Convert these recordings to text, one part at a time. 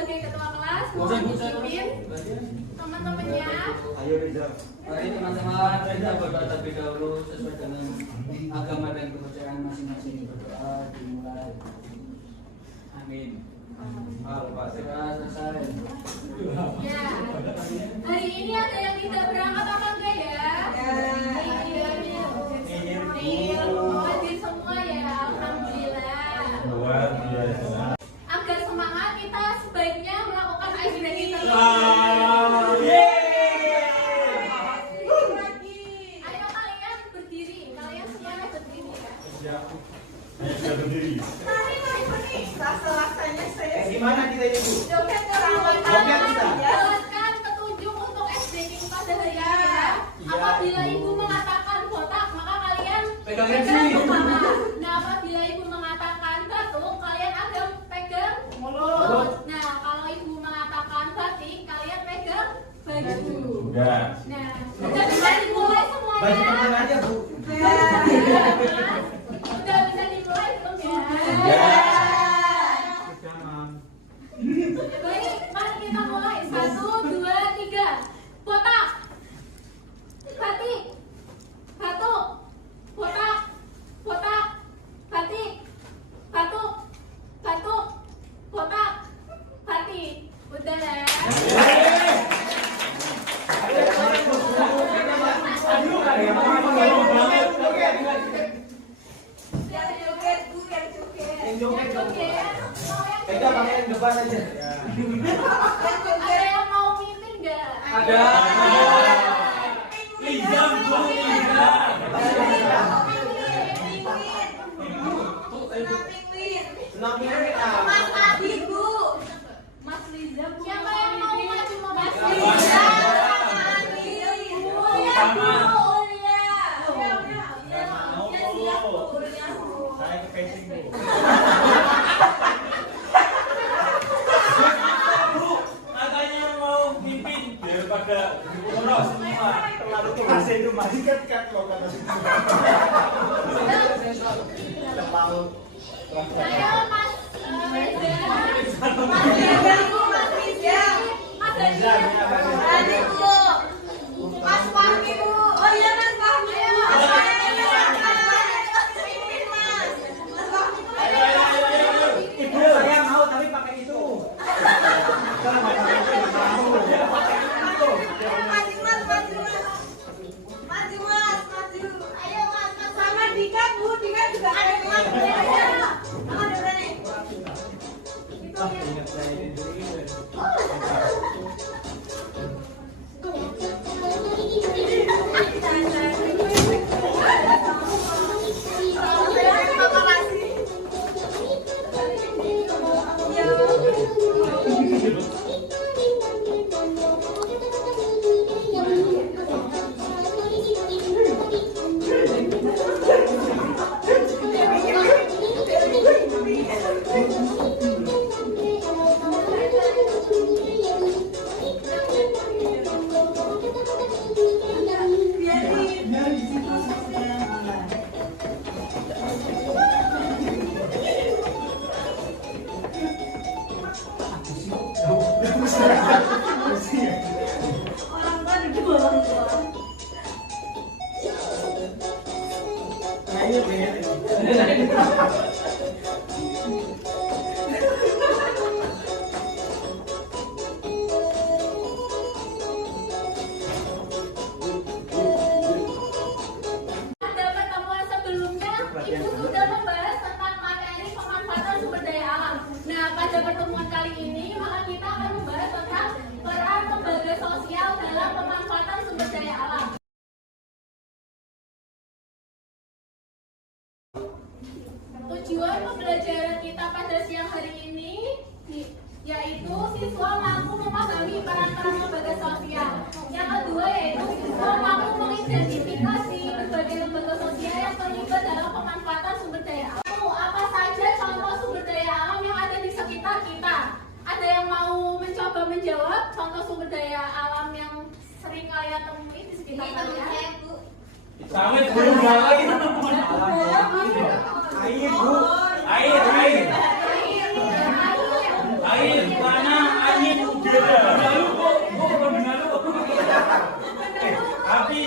sebagai ketua kelas mau dipimpin teman-temannya. Ayo Reza. Mari teman-teman Reza berdoa terlebih dahulu sesuai dengan agama dan kepercayaan masing-masing. Berdoa dimulai. Amin. Al-Fatihah selesai. Ya. Hari ini ada yang tidak berangkat apa enggak ya? Hadir semua ya, alhamdulillah. Luar biasa. Agar semangat kita sebaiknya melakukan ice breaking terus. Ayo kalian berdiri, kalian semuanya berdiri ya. Ayo kita berdiri. Gimana kita itu? Joget kita. Jelaskan petunjuk untuk ice breaking pada hari ini ya. Apabila ibu mengatakan botak, maka kalian Pegang kepala. Nah, apabila ibu mengatakan batuk, kalian agak pegang mulut. Nah, kalau ibu mengatakan batik, kalian pegang baju. Enggak. Nah, udah bisa dimulai semuanya. Baju kemana aja Bu? Udah bisa dimulai belum ya? Baik, mari kita mulai. 1, 2, 3. Botak. Batik. Batuk. Botak. Botak. Batik. Batuk. Batuk. Botak. Batik. Udah ya. Yang joget. Joget. Kita pakai yang depan aja. Ada yang mau meeting nggak? Ada. Lijam Senam ini Mas Adi, Bu. Mas Liza, Bu. Siapa yang mau maju? Mas Liza. Saya ke casing Bu. Katanya mau mimpin daripada boros semua. Terlalu keras itu masih kan loh kata situ. Terlalu Ayo Mas Reza. Mas Reza, Bu. Mas Reza. Mas Reza. Adi, Bu. Mas Fahmi, Bu. Oh iya Mas Fahmi. Ayo Mas Fahmi. Pimpin, Mas. Mas Fahmi. Ibu saya mau tapi pakai itu. Pada pertemuan sebelumnya, Ibu sudah membahas tentang materi pemanfaatan sumber daya alam. Nah, pada pertemuan kali ini, maka kita akan membahas tentang peran lembaga sosial dalam pemanfaatan sumber daya alam. Tujuan pembelajaran kita pada siang hari ini yaitu siswa mampu memahami peran-peran lembaga sosial. Yang kedua yaitu siswa mampu mengidentifikasi berbagai lembaga sosial yang terlibat dalam pemanfaatan sumber daya alam. Apa saja contoh sumber daya alam yang ada di sekitar kita? Ada yang mau mencoba menjawab contoh sumber daya alam yang sering kalian temui di sekitar kalian? Sawit belum lagi. Air Bu. Air, air. Air, tanah, Benalu, Bu. Bu, benalu. Api.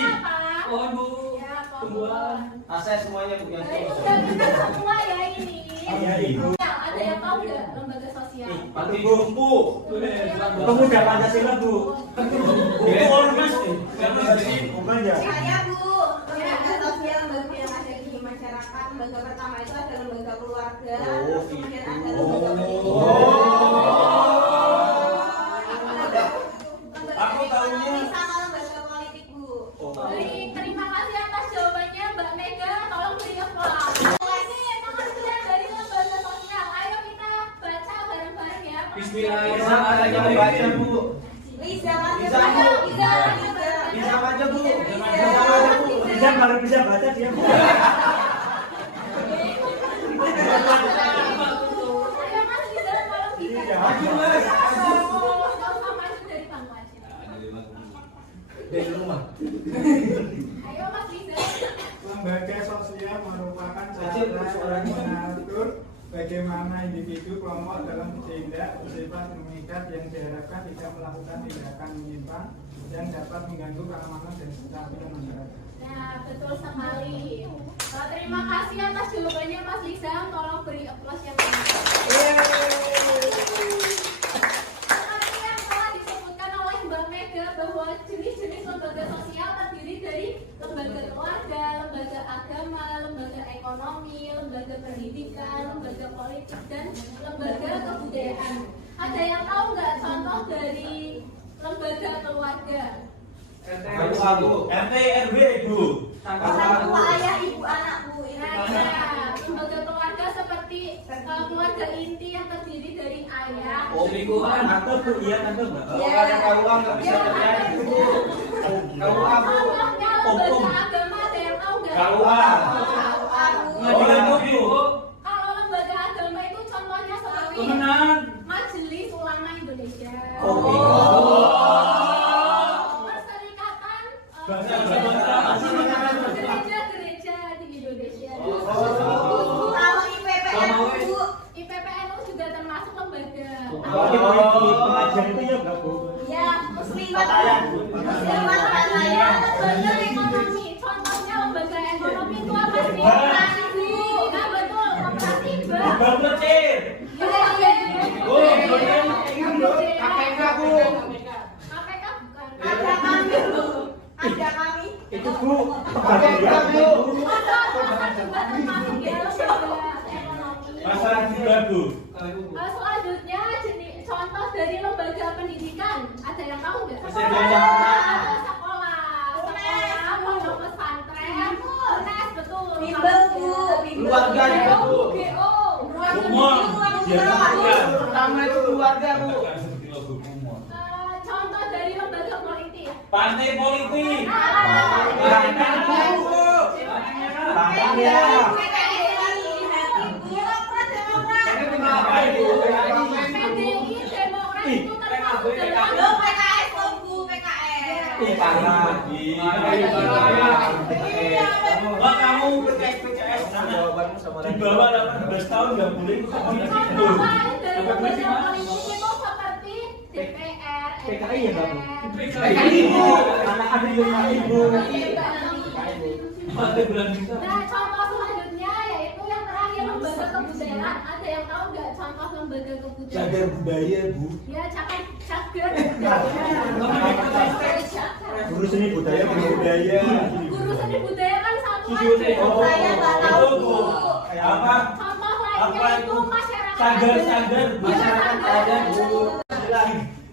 Pohon, Bu. Ya, Tumbuhan. Aset semuanya Bu yang Nah, itu udah bisa semua ya ini. Iya, Ibu. Nah, ada yang tahu nggak lembaga sosial? Panti Jompo. Pemuda Pancasila Bu. Itu ormas Bukan ya? Saya Bu, lembaga sosial lembaga yang ada di masyarakat. Lembaga pertama itu ada lembaga keluarga, terus kemudian ada lembaga pendidikan. Aku tahunya. Sama lembaga politik Bu. Baik, terima kasih atas jawabannya Mbak Mega. Tolong beri aplaus. Ini pengertian dari lembaga sosial. Ayo kita baca bareng-bareng ya. Bismillahirrahmanirrahim, Bu. Bisa baca Bisa, Bu. Bisa. Bisa baca Bu. Bisa baru bisa baca dia. Ayo Mas Rizal, kalau bisa. Iya. Maju Mas. Nggak usah maju dari bangku aja. Dari rumah. Ayo Mas Rizal. Lembaga sosial merupakan Kecil, cara suaranya. yang mengatur bagaimana individu kelompok dalam bertindak bersifat mengikat yang diharapkan tidak melakukan tindakan menyimpang yang dapat mengganggu keamanan dan stabilitas masyarakat. Nah, betul sekali. Terima kasih atas jawabannya Mas Lizam. Tolong beri aplaus yang banyak. Seperti yang telah disebutkan oleh Mbak Mega bahwa jenis-jenis lembaga sosial terdiri dari lembaga keluarga, lembaga agama, lembaga ekonomi, lembaga pendidikan, lembaga politik, dan lembaga kebudayaan. Ada yang tahu nggak contoh dari lembaga keluarga? Bu. RT RW Ibu. Orang tua ayah, ibu anak Bu. Ini Nah, lembaga keluarga seperti keluarga inti yang terdiri dari ayah, Selingkuhan. Kantor Bu, iya kantor Mbak. Iya. Kalau ada kauang nggak bisa terjadi Bu. Kauang Bu. Contohnya lembaga agama, ada yang tahu nggak? Kauang. Ngajuin Bu. Kalau lembaga agama itu contohnya seperti Kemenang. Majelis Ulama Indonesia, Perserikatan gereja-gereja di Indonesia. Kalau IPPN Bu. IPPNU juga termasuk lembaga. Pengajian itu ya enggak, Bu? Ya, muslimat muslimat saya Lembaga ekonomi, contohnya lembaga ekonomi itu apa sih? Nah, betul, koperasi bank. Bang kecil. KPK Bu. KPK bukan. ada kami Bu. Ada kami. Itu Bu. KPK Bu. Masa juga termasuk ya lembaga ekonomi. Masalah juga, Bu. Selanjutnya contoh dari lembaga pendidikan. Ada yang tahu nggak? Sekolah. Ada sekolah, pondok pesantren, UNES, betul. Bimbel Bu. Keluarga juga, Bu. UGO. Umum. Pertama itu keluarga Bu. Contoh dari lembaga politik. Partai politik. Bantang Bu. Bantang ya. Ini kenapa Bu? PDI, Demokrat itu termasuk dalam Lo PKS Bu, PKS. Parah. Wah, kamu PKS Jawabanmu sama di bawah 18 tahun nggak boleh ikut politik itu. Contoh dari lembaga politik itu seperti DPR, PKI ya, Mbak, Bu? PKI Bu. Anak ada lima ibu. Nah, contoh selanjutnya yaitu yang terakhir lembaga kebudayaan. Ada yang tahu nggak contoh lembaga kebudayaan? Cagar budaya Bu. Ya, cagar Guru seni budaya, budaya. Guru seni budaya kan satu Guru seni. aja. Saya nggak tahu Bu. Apa? Contoh Apa lainnya itu? itu masyarakat. Cagar. Masyarakat ada Bu.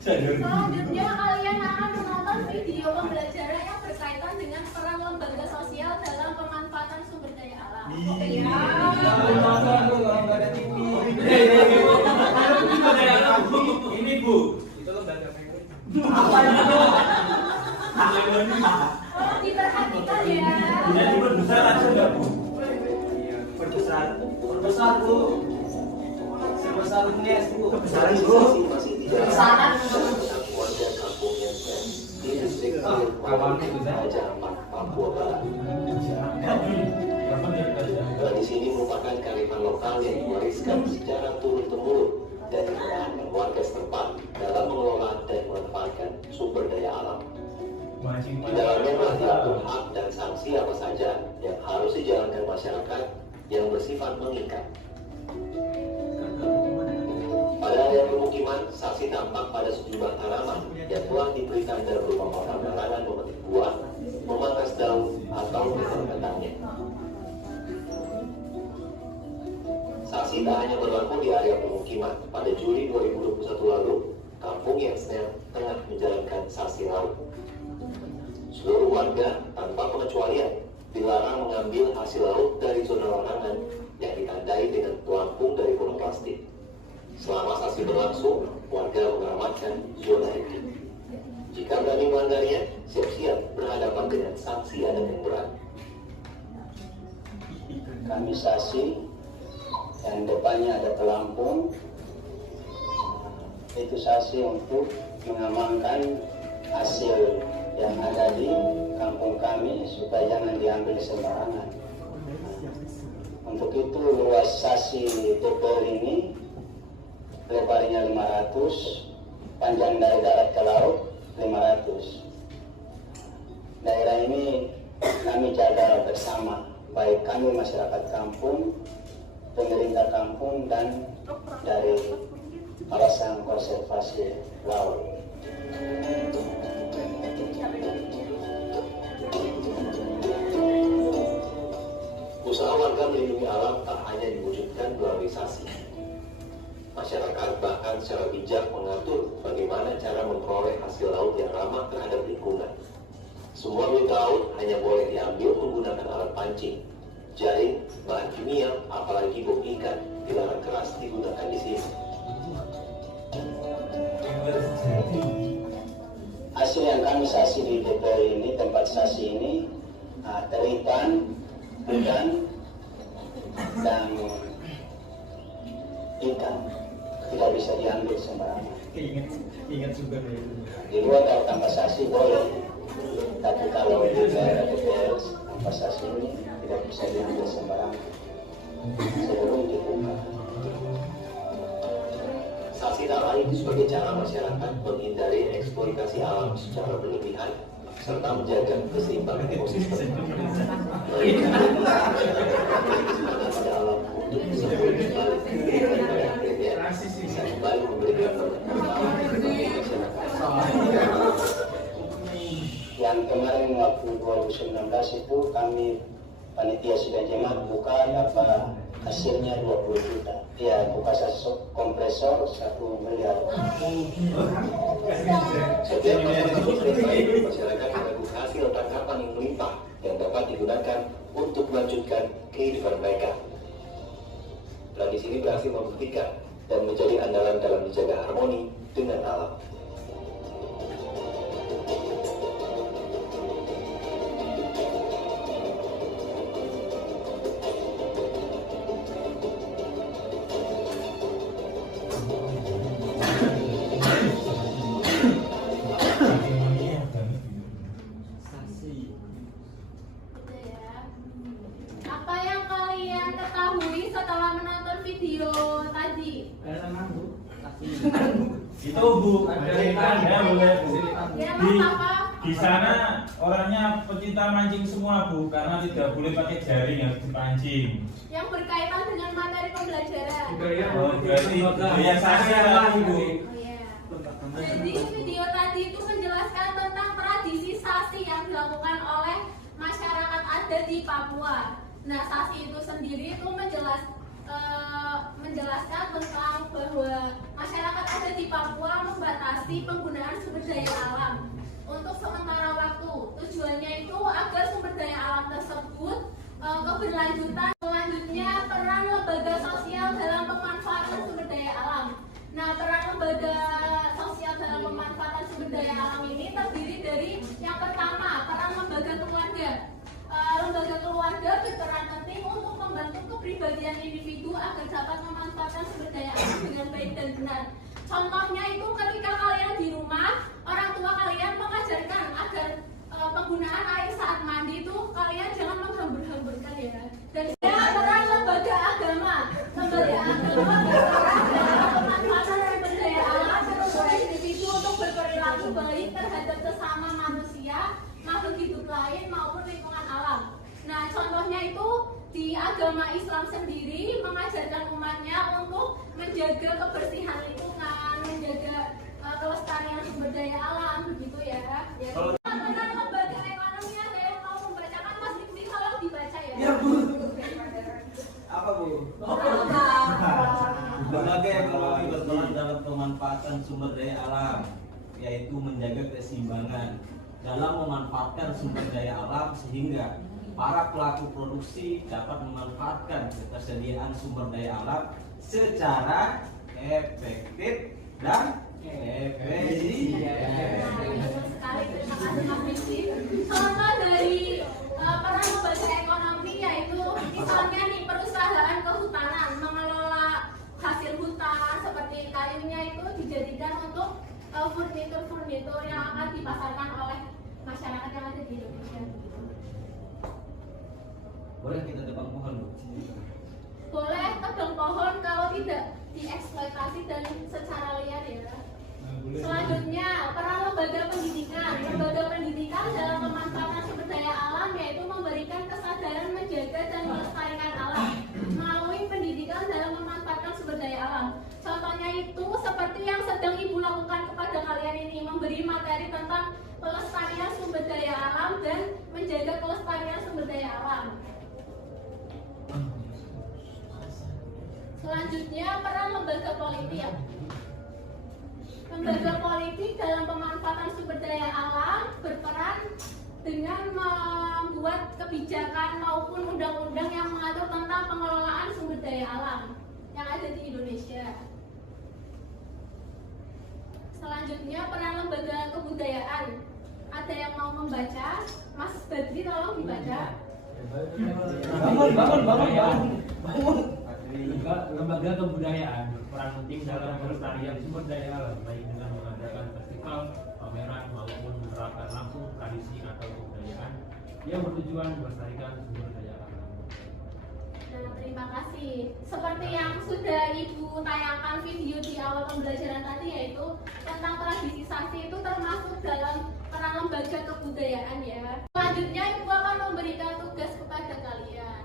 Selanjutnya kalian akan menonton video pembelajaran yang berkaitan dengan peran lembaga sosial dalam pemanfaatan sumber daya alam. Iya. Kalau nonton Bu, kalau nggak ada TV. Ini Bu. Itu lembaga PKI. Apa itu? Oh, diperhatikan ya. Jadi berbesar aja nggak Bu? Perbesar. Perbesar Bu. Sebesar UNES Bu. Kebesaran Bu. Kebesaran. Kawan di sini merupakan kearifan lokal yang diwariskan secara turun-temurun dari kebanyakan warga setempat dalam mengelola tentang hak dan sanksi apa saja yang harus dijalankan masyarakat yang bersifat mengikat. Pada area pemukiman, saksi tampak pada sejumlah tanaman yang telah diberi tanda berupa orang larangan memetik buah, memangkas daun, atau memperbatangnya. Saksi tak hanya berlaku di area pemukiman. Pada Juli 2021 lalu, kampung Yengsner tengah menjalankan saksi laut. Seluruh warga tanpa pengecualian dilarang mengambil hasil laut dari zona larangan yang ditandai dengan pelampung dari volume plastik. Selama saksi berlangsung, warga mengamankan zona itu. Jika berani melanggarnya, siap-siap berhadapan dengan sanksi adat yang berat. Kami saksi yang depannya ada pelampung, itu saksi untuk mengamankan hasil yang ada di kampung kami supaya jangan diambil sembarangan. Untuk itu luas saksi DPR ini lebarnya 500, panjang dari darat ke laut 500. Daerah ini kami jaga bersama, baik kami masyarakat kampung, pemerintah kampung, dan dari alasan konservasi laut. Usaha warga melindungi alam tak hanya diwujudkan melalui saksi. Masyarakat bahkan secara bijak mengatur bagaimana cara memperoleh hasil laut yang ramah terhadap lingkungan. Semua bibit laut hanya boleh diambil menggunakan alat pancing. Jaring, bahan kimia, apalagi bom ikan dilarang keras digunakan di sini. Hasil yang kami saksi di DPR ini, tempat saksi ini, terikan, udang, dan ikan tidak bisa diambil sembarangan. Ingat juga Di luar kalau tanpa saksi boleh, tapi kalau di daerah DPR tanpa saksi ini tidak bisa diambil sembarangan sebelum dibuka. Saksi tak lain sebagai cara masyarakat menghindari eksploitasi alam secara berlebihan serta menjaga keseimbangan ekosistem. Pada alam untuk kembali memberikan Yang kemarin waktu 2019 itu kami panitia sidang jemaat buka apa hasilnya 20 juta. Ya, buka satu kompresor 1 miliar. Setiap masyarakat mengaku hasil tangkapan yang melimpah yang dapat digunakan untuk melanjutkan kehidupan mereka. Tradisi ini berhasil membuktikan dan menjadi andalan dalam menjaga harmoni dengan alam. Apa yang kalian ketahui setelah menonton video tadi? Itu Bu, ya boleh Bu. Ya, Di, Mas apa? di sana orangnya pecinta mancing semua Bu, karena tidak boleh pakai jaring, harus dipancing. Yang berkaitan dengan materi pembelajaran. Oh, berarti yang saya Bu. Oh iya. Jadi video tadi itu menjelaskan tentang tradisi sasi yang dilakukan oleh masyarakat adat di Papua. Nah, sasi itu sendiri itu menjelaskan tentang bahwa masyarakat adat di Papua membatasi penggunaan sumber daya alam untuk sementara waktu. Tujuannya itu agar sumber daya alam tersebut keberlanjutan. Selanjutnya, peran lembaga sosial dalam pemanfaatan sumber daya alam. Nah, peran lembaga sosial dalam pemanfaatan sumber daya alam ini terdiri dari yang pertama, peran lembaga keluarga. Lembaga keluarga berperan penting untuk membantu kepribadian individu agar dapat memanfaatkan sumber daya alam dengan baik dan benar. Contohnya itu ketika kalian di rumah, orang tua kalian mengajarkan agar penggunaan air saat mandi itu kalian jangan menghambur-hamburkan ya. Dan peran lembaga agama. Lembaga agama berperan dalam pemanfaatan sumber daya alam untuk individu untuk berperilaku baik terhadap sesama manusia, makhluk hidup lain maupun agama Islam sendiri mengajarkan umatnya untuk menjaga kebersihan lingkungan, menjaga kelestarian sumber daya alam, begitu ya. Tentang lembaga ekonomi ada yang mau membacakan, Mas Diksi kalau dibaca ya. Iya, Bu. Apa, Bu? Lembaga ekonomi berperan dalam pemanfaatan sumber daya alam, yaitu menjaga keseimbangan dalam memanfaatkan sumber daya alam sehingga para pelaku produksi dapat memanfaatkan ketersediaan sumber daya alam secara efektif dan efisien. Sekali terima kasih Mas Diksi. Contoh dari peran lembaga ekonomi yaitu misalnya nih perusahaan kehutanan mengelola hasil hutan seperti kayunya itu dijadikan untuk furnitur yang akan dipasarkan oleh masyarakat yang ada di Indonesia. Boleh kita tebang pohon, Bu? Boleh tebang pohon kalau tidak dieksploitasi dan secara liar ya. Selanjutnya peran lembaga pendidikan. Lembaga pendidikan dalam pemanfaatan sumber daya alam yaitu memberikan kesadaran menjaga dan melestarikan alam melalui pendidikan dalam memanfaatkan sumber daya alam. Contohnya itu seperti yang sedang Ibu lakukan kepada kalian ini, memberi materi tentang pelestarian sumber daya alam dan menjaga kelestarian sumber daya alam. Selanjutnya peran lembaga politik. Lembaga politik dalam pemanfaatan sumber daya alam berperan dengan membuat kebijakan maupun undang-undang yang mengatur tentang pengelolaan sumber daya alam yang ada di Indonesia. Selanjutnya peran lembaga kebudayaan. Ada yang mau membaca? Mas Badri tolong dibaca. Bangun. Lembaga kebudayaan berperan penting dalam pelestarian sumber daya alam, baik dengan mengadakan festival, pameran maupun menerapkan langsung tradisi atau kebudayaan yang bertujuan melestarikan sumber daya alam. Nah, terima kasih. Seperti yang sudah Ibu tayangkan video di awal pembelajaran tadi, yaitu tentang tradisisasi itu termasuk dalam peran lembaga kebudayaan ya. Selanjutnya Ibu akan memberikan tugas kepada kalian.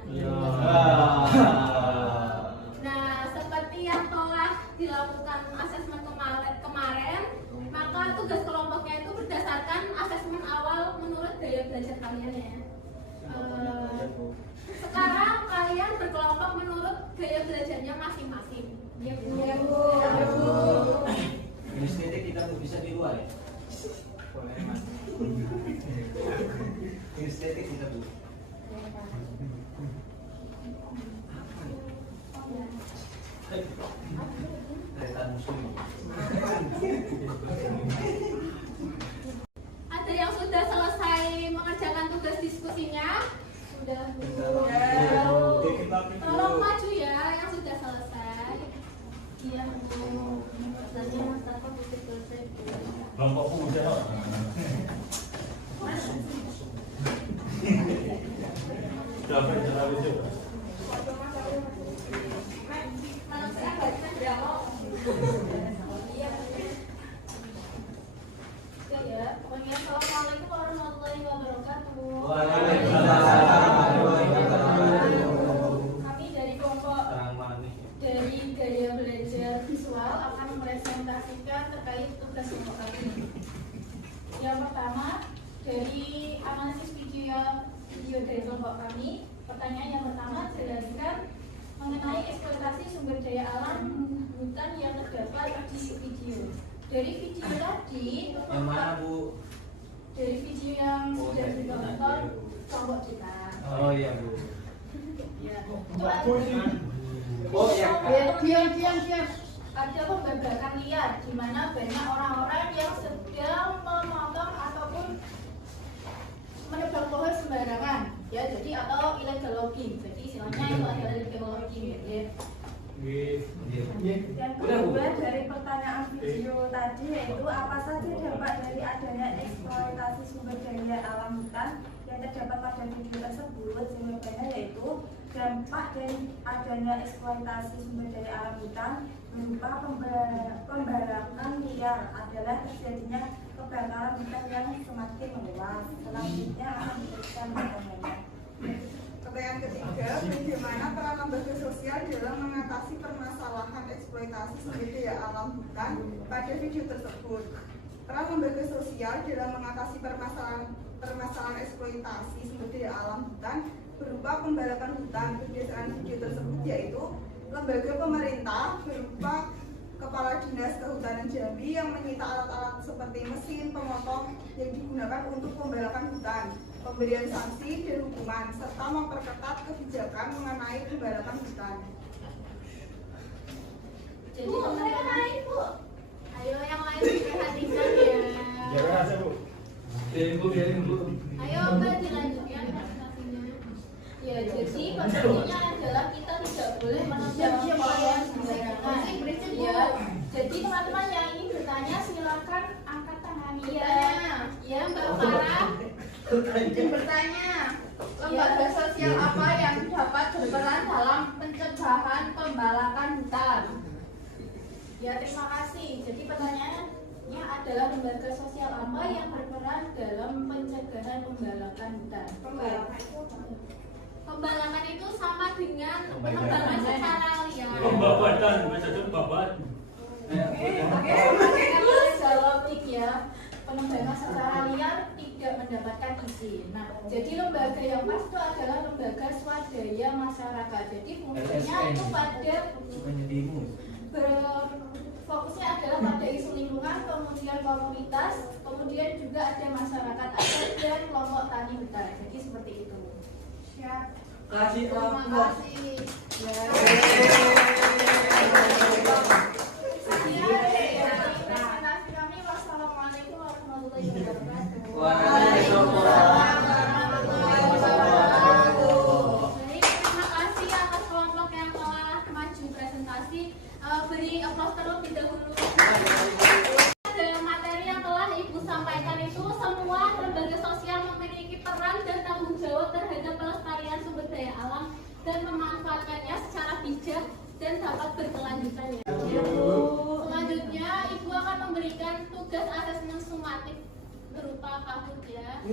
Nah, seperti yang telah dilakukan asesmen kemarin, maka tugas kelompoknya itu berdasarkan asesmen awal menurut daya belajar kalian ya. Sekarang kalian berkelompok menurut gaya belajarnya masing-masing. Ya Bu. Estetik kita bisa di luar ya? Boleh, Mas. Estetik kita, Bu. Tretan muslim. Ada yang sudah selesai mengerjakan tugas diskusinya? Sudah. Tolong maju ya yang sudah selesai. Iya Bu. Nanti Mas Tato bisa selesai. Kelompok muda. Dapat jalan itu. Assalamualaikum warahmatullahi wabarakatuh. Kami dari kelompok dari gaya belajar visual akan mepresentasikan terkait tugas kelompok kami. Yang pertama dari analisis video dari kelompok kami. Pertanyaan yang pertama, jelaskan mengenai eksploitasi sumber daya alam hutan yang terdapat di video. Dari video tadi, Yang mana, Bu? dari video yang sudah ditonton kelompok kita. Oh iya, Bu. Ya. Oh iya, Kak. Diam. Ada pembabakan liar di mana banyak orang-orang yang sedang memotong ataupun menebang pohon sembarangan, ya, jadi atau illegal logging. Jadi istilahnya itu adalah illegal logging, ya. Yang kedua dari pertanyaan video tadi yaitu apa saja dampak dari adanya eksploitasi sumber daya alam hutan yang terdapat pada video tersebut. Jawabannya yaitu dampak dari adanya eksploitasi sumber daya alam hutan berupa pembarangan liar adalah terjadinya kebakaran hutan yang semakin meluas. Selanjutnya akan diberikan pertanyaannya. Pertanyaan ketiga, bagaimana peran lembaga sosial dalam mengatasi permasalahan eksploitasi sumber daya alam hutan pada video tersebut? Peran lembaga sosial dalam mengatasi permasalahan eksploitasi sumber daya alam hutan berupa pembalakan hutan. Berdasarkan video tersebut yaitu lembaga pemerintah berupa Kepala Dinas Kehutanan Jambi yang menyita alat-alat seperti mesin pemotong yang digunakan untuk pembalakan hutan, pemberian sanksi dan hukuman, serta memperketat kebijakan mengenai pembalakan hutan. Jadi teman-teman, ayo yang lain diperhatikan ya. Biarin bu. Ayo Mbak dilanjutkan presentasinya. Ya, jadi konsepnya adalah kita tidak boleh menambah pengetahuan sembarangan. Ya, jadi teman-teman yang ingin bertanya silakan angkat tangan. Ya Mbak Farah. Izin bertanya, lembaga sosial apa yang dapat berperan dalam pencegahan pembalakan hutan? Ya, terima kasih. Jadi pertanyaannya adalah lembaga sosial apa yang berperan dalam pencegahan pembalakan hutan? Pembalakan itu sama dengan pengembangan secara liar. Pembabatan, maksudnya babat. Jawab ya, pengembangan secara liar tidak mendapatkan izin. Nah, jadi lembaga yang pas itu adalah lembaga swadaya masyarakat. Jadi fungsinya itu pada fokusnya adalah pada isu lingkungan, kemudian komunitas, kemudian juga ada masyarakat adat dan kelompok tani hutan. Jadi seperti itu. Siap. Kasih Terima kasih. Presentasi kami. Wassalamualaikum warahmatullahi wabarakatuh. Waalaikumsalam. Baik, terima kasih atas kelompok yang telah maju presentasi. Beri aplaus terlebih dahulu. Ada materi yang telah Ibu sampaikan itu semua lembaga sosial memiliki peran dan tanggung jawab terhadap pelestarian sumber daya alam dan memanfaatkannya secara bijak dan dapat berkelanjutan ya. Selanjutnya Ibu akan memberikan tugas asesmen sumatif berupa KAHUT ya.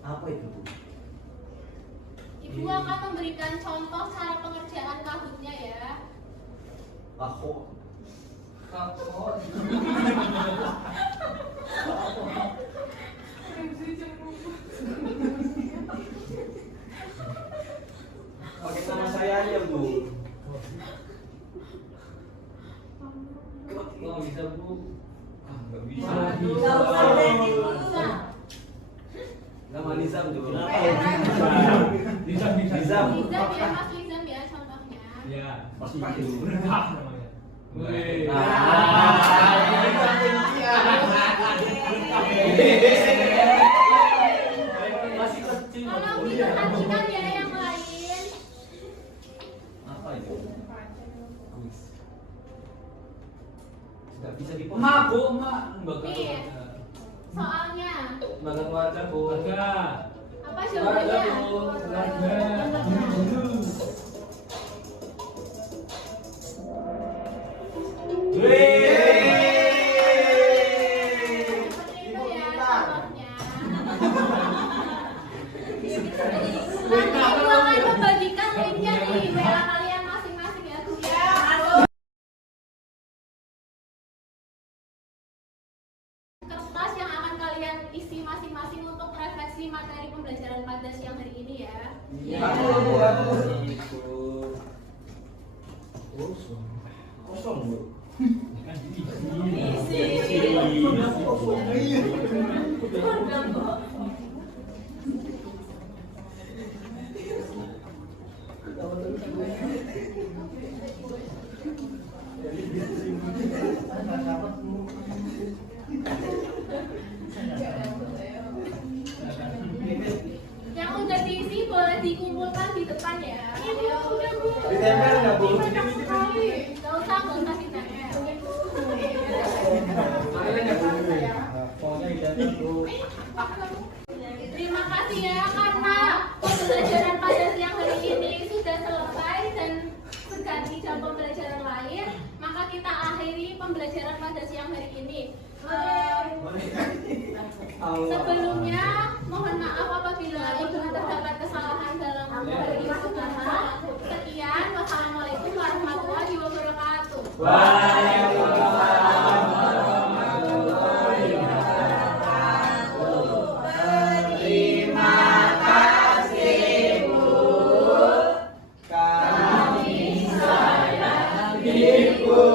Apa itu Bu? Ibu akan memberikan contoh cara pengerjaan KAHUT-nya ya. Aku pakai nama saya aja Bu. Oh bisa bu. Nggak bisa. Nama Nizam juga. Nizam. Nizam ya Mas Nizam ya contohnya. Ya, Pasti itu. namanya. Wih. Masih kecil. Tolong diperhatikan ya yang lain. Apa itu? Nggak bisa dipost. Mak bu, mak. Iya. Soalnya Lembaga keluarga bu. apa jawabannya? Seperti itu ya contohnya. Nanti Ibu akan membagikan linknya di WA kalian masing-masing ya Bu ya. Kertas yang akan kalian isi masing-masing untuk refleksi materi pembelajaran pada siang hari ini ya. Kosong Bu. Yang udah diisi boleh dikumpulkan di depan ya. Ditempel nggak Bu? Gak usah ditempel. Terima kasih ya karena pembelajaran pada siang hari ini sudah selesai dan berganti jam pembelajaran lain, maka kita akhiri pembelajaran pada pada siang hari ini. Sebelumnya, mohon maaf apabila ibu terdapat kesalahan dalam berbicara. Sekian, wassalamualaikum warahmatullahi wabarakatuh. Waalaikumsalam warahmatullahi wabarakatuh. Terima kasih Bu. Kami sayang Ibu.